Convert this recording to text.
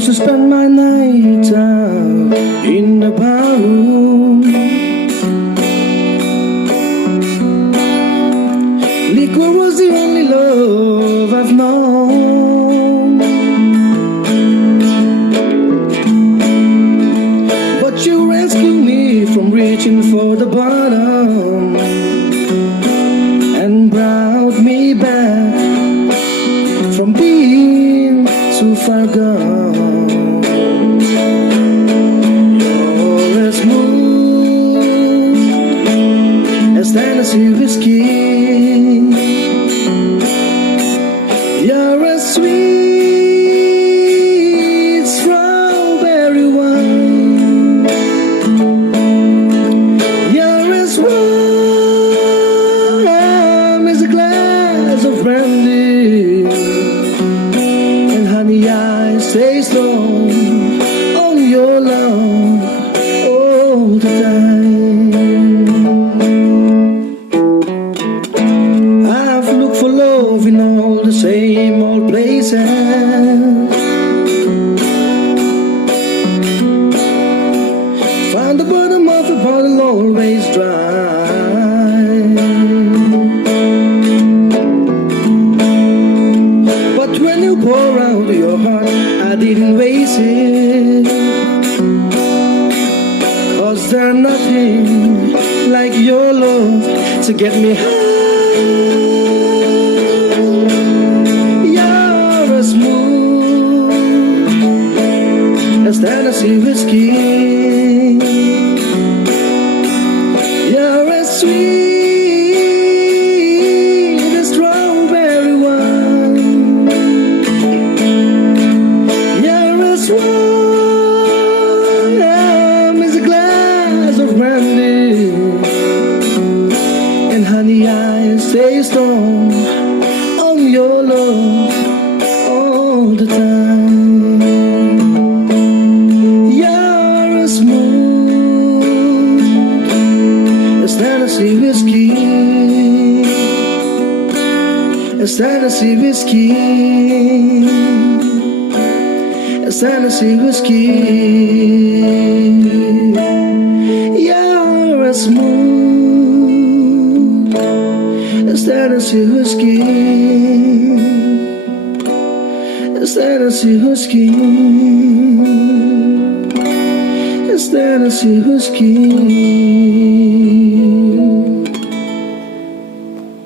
To spend my night out in the palh. Liquor was the only love I've known, but you rescued me from reaching for the bottom and brought me back from being too far gone. Tennesse whiskey, you're as sweet strawberry wine, you're as warm as a glass of brandy, and honey, I stay strong on your love all the time. In all the same old places, found the bottom of the bottle always dry, but when you pour out your heart, I didn't waste it, 'cause there's nothing like your love to get me high. Tennesse whiskey, you're as sweet as strawberry wine, you're as warm as a glass of brandy, and honey, I stay strong on your love all the time. Tennesse whiskey, it's Tennesse whiskey, it's Tennesse whiskey, you're as smooth as Tennesse whiskey, it's Tennesse whiskey, it's Tennesse whiskey.